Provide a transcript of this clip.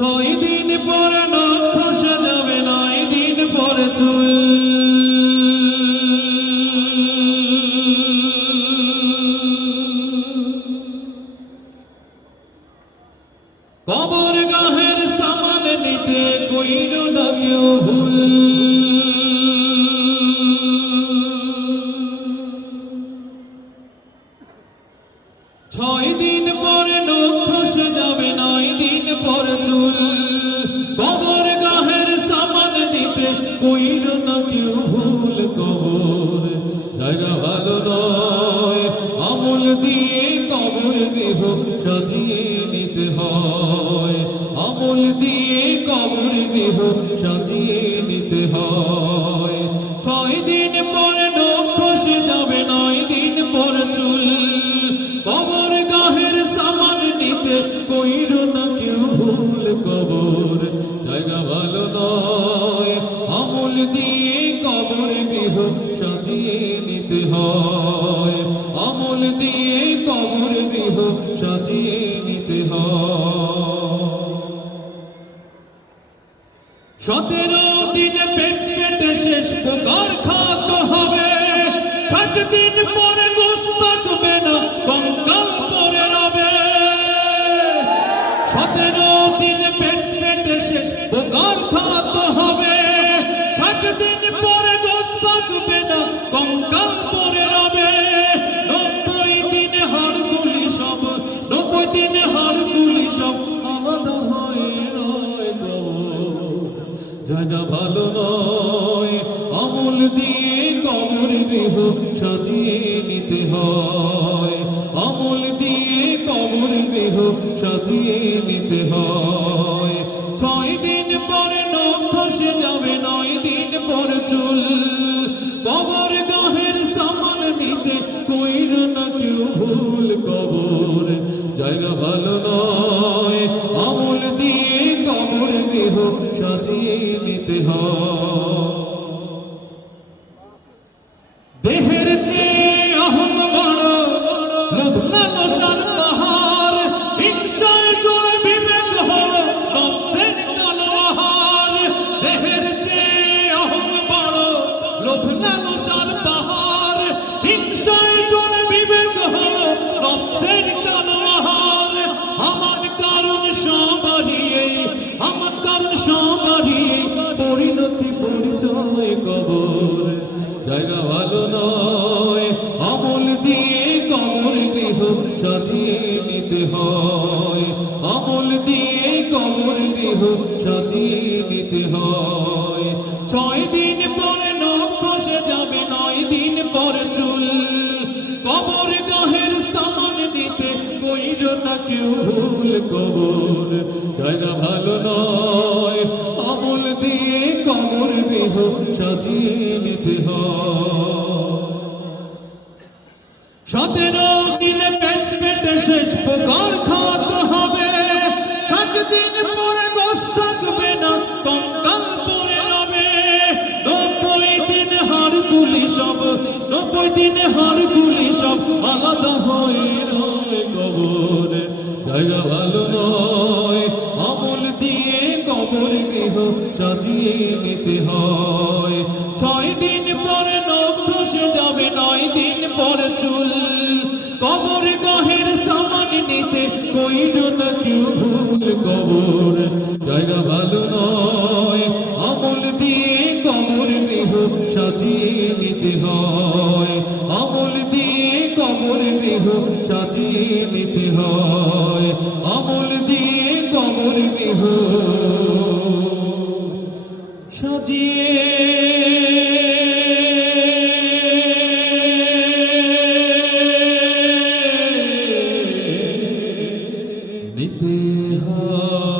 ছয় দিন পরে নখ সাজাবে, 9 দিন পরে চুল। কবর গাহের সামান নিতে কইল না কেউ ভুল। ছয় দিন পরে নখ সাজাবে, 9 দিন পরে চুল। কবর গাহের সামান নিতে কইল না কেউ ভুল। কবর জায়গা ভালো নয়, আমল দিয়ে কবর গৃহ সাজিয়ে নিতে হয়। আমল দিয়ে কবর গৃহ সাজিয়ে নিতে হয়। 6 দিন পরে নখ সাজাবে, 9 দিন পরে চুল। কবর গাহের সামান নিতে কইল না কেউ ভুল। কবর জায়গা ভালো নয়, আমল দিয়ে কবর গৃহ সাজিয়ে নিতে হয়। আমল দিয়ে কবর গৃহ সাজিয়ে নিতে হয়। 17 দিন পেট পেটে শেষ পোকার খাত হবে। 60 দিন পরে গোশ পাকবে না, কঙ্কাল পরে রবে। 17 দিন পেট পেটে শেষ পোকার খাত হবে। 60 দিন পরে গোশ পাকবে না, কঙ্কাল পরে রবে। 90 দিন হাড়গুলি সব, 90 দিন হাড়গুলি সব আলাদা হয়ে রয়। কবর জায়গা ভালো নয়, আমল দিয়ে কবর গৃহ সাজিয়ে নিতে হয়। আমল দিয়ে কবর গৃহ সাজিয়ে নিতে হয়। 6 দিন পরে নখ সাজাবে, 9 দিন পরে চুল। কবর গাহের সামান নিতে কইল না কেউ ভুল। কবর জায়গা ভালো নয়, আমল দিয়ে কবর গৃহ সাজিয়ে নিতে হয়। দেহের চেয়ে অহং বড়, লোভ লালসার পাহাড়। হিংসায় জোড়ে বিবেক হলো নফসের তলোয়ার। দেহের চেয়ে অহং বড়, লোভ লালসার পাহাড়। হিংসায় জোড়ে বিবেক হলো নফসের তলোয়ার। আমার কারণ সবারই, আমার কারণ সবারই পরিণতি পরিচয়। কবর জায়গা ভালো নয়, আমল দিয়ে কবর গৃহ সাজিয়ে নিতে হয়। আমল দিয়ে কবর গৃহ সাজিয়ে নিতে হয়। 6 দিন পরে নখ সাজাবে, 9 দিন পরে চুল। কবর গাহের সামান নিতে কইল না কেউ ভুল। কবর জায়গা ভালো নয়, আমল দিয়ে কবর গৃহ সাজিয়ে নিতে হয়। 17 দিন পেট পেটে শেষ পোকার খাত হবে। 60 দিন পরে গোশ থাকবে না, কঙ্কাল পরে রবে। 90 দিন হাড়গুলি সব, 90 দিন হাড়গুলি সব আলাদা হয়ে রয়। কবর জায়গা ভালো নয়, আমল দিয়ে কবর গৃহ সাজিয়ে নিতে হয়। 6 দিন পরে নখ সাজাবে, 9 দিন পরে চুল। কবর গাহের সামান নিতে কইল না কেউ ভুল। কবর জায়গা ভালো নয়, আমল দিয়ে কবর গৃহ সাজিয়ে নিতে হয়। আমল দিয়ে কবর গৃহ সাজিয়ে নিতে হয়। আমল দিয়ে কবর গৃহ সাজিয়ে নিতে হয়।